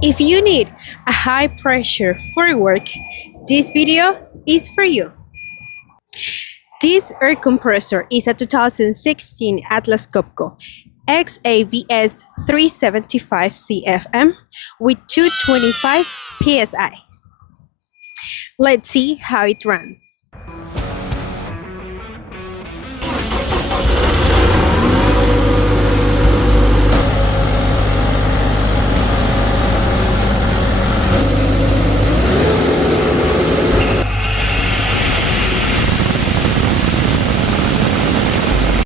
If you need a high pressure for work, this video is for you. This air compressor is a 2016 Atlas Copco XAVS 375 CFM with 225 PSI. Let's see how it runs.